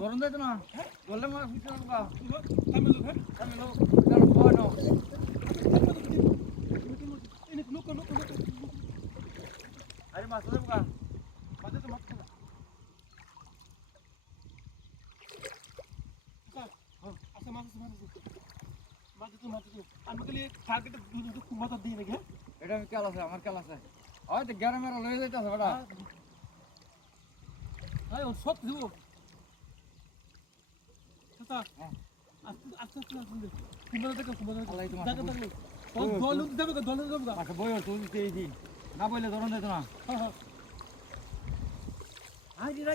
গরম যাইতো না বললে মা খুশি হবে আরে মাছ দেবো কা মাছ তো মাছ আচ্ছা মাছ আমি খালি টার্গেট মাছ দিই নাকি এটা আমি কেল আছে আমার কেল আছে হয়তো গ্যারামের লয়ে যাইতেছে ওটা হ্যাঁ সব দিব আচ্ছা আস্তে আস্তে আস্তে কুমার দেখো আল্লাহ তোমার দেখো দল দেবে দল দেবে আচ্ছা বই তুই এই দিন না বইলে ধরন দিত না হাই রে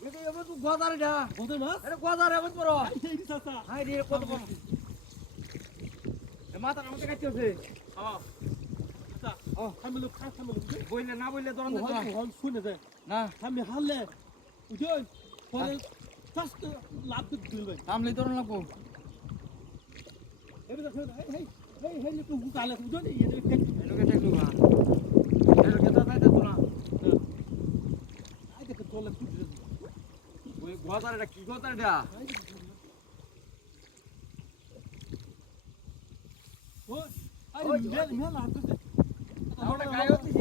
এটা এবার তুই গদারে যা গদার মাছ এটা গদারে এবার পড়ো এই চাচা হাই রে কত বড় এ মাথার মধ্যে কাটছে হ্যাঁ আচ্ছা ও থামলো বইলে না বইলে ধরন দিত না শুনে যায় না থামলে হাললে বুঝুন পরে ফার্স্ট লাভ দিল ভাই থামলে ধরন লাগবো এবার দেখো এই লোক কালে বুঝুন এই লোকে দেখলো না এই লোকে তো তাই তো না আই দেখো চলে ফুটে ওই গদারটা কি গদারটা ও আরে মেল আসছে আমরা গায় হচ্ছি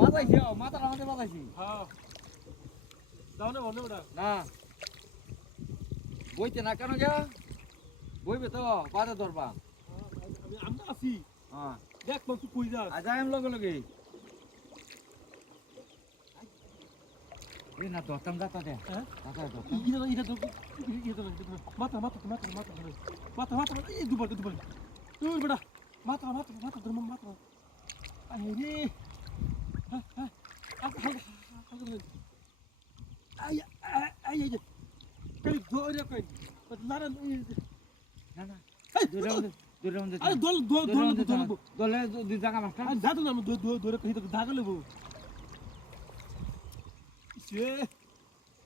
মাথাইছি মাথার আমাদের মাথাইছি হ্যাঁ দাও না বন্ধ ওটা না বইতে না কেন যা বইবে তো বাদে ধরবা আমরা আছি হ্যাঁ দেখ তুই কই যাস আজ আইম লগে লগে এই না দতম দাতা দে হ্যাঁ দাতা দতম এটা মাথা এই দুবার তুই বড়া মাথা ধর্ম মাথা আই রে হ্যাঁ আই কই ধরে কই লারা না না দূরে আরে দল দলে দুই জায়গা মাস্টার আর যাতো না দূরে কই তো ধাগা লব সে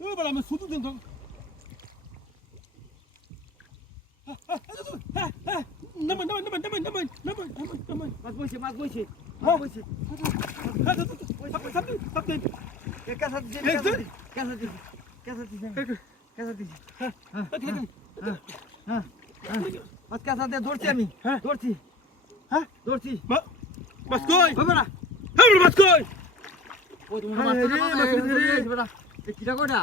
ও বড় আমি শুধু দেন তো নাম মাছ বইছে সাবধান কেসা দিছি মাছ কেসা দিয়ে ধরছি আমি ধরছি মাছ কই মাছ কই ও তুমি মাছ কিটা কইটা